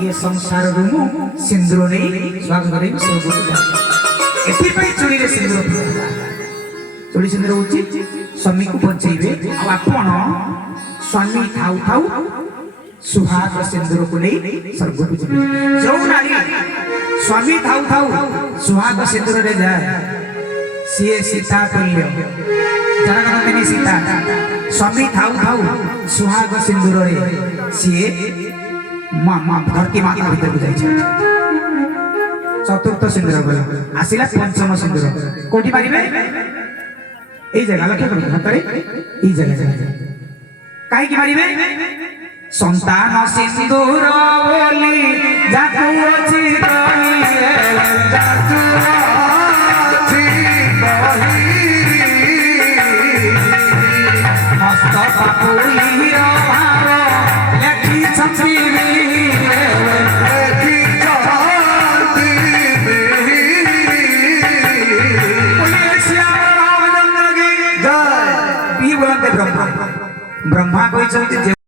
ये संसार रूमु सिंदूर नहीं स्वागत करें स्वर्ग एथि पई चुड़ी रे सिंदूर चुड़ी सिंदूर होची स्वामी को बचैबे आ आपण स्वामी थाउ थाउ सुहाग सिंदूर को नहीं स्वर्ग को जिबे जो नारी स्वामी थाउ थाउ सुहाग सिंदूर रे जाए सीए सीता तुल्य जनगणमनि सीता स्वामी थाउ थाउ सुहाग सिंदूर रे सीए धरती माता भीतर जाई चतुर्थ सिंदूर गला आसिला पंचम सिंदूर कोठी मारिबे एई जगह लक्ष्य करू हातरे एई जगह काई की मारिबे संतान सिंदूर बोली जातु अछि कहिए जातु अछि कहि मस्त पापुली भाव लेखि छपी ब्रह्मा कोई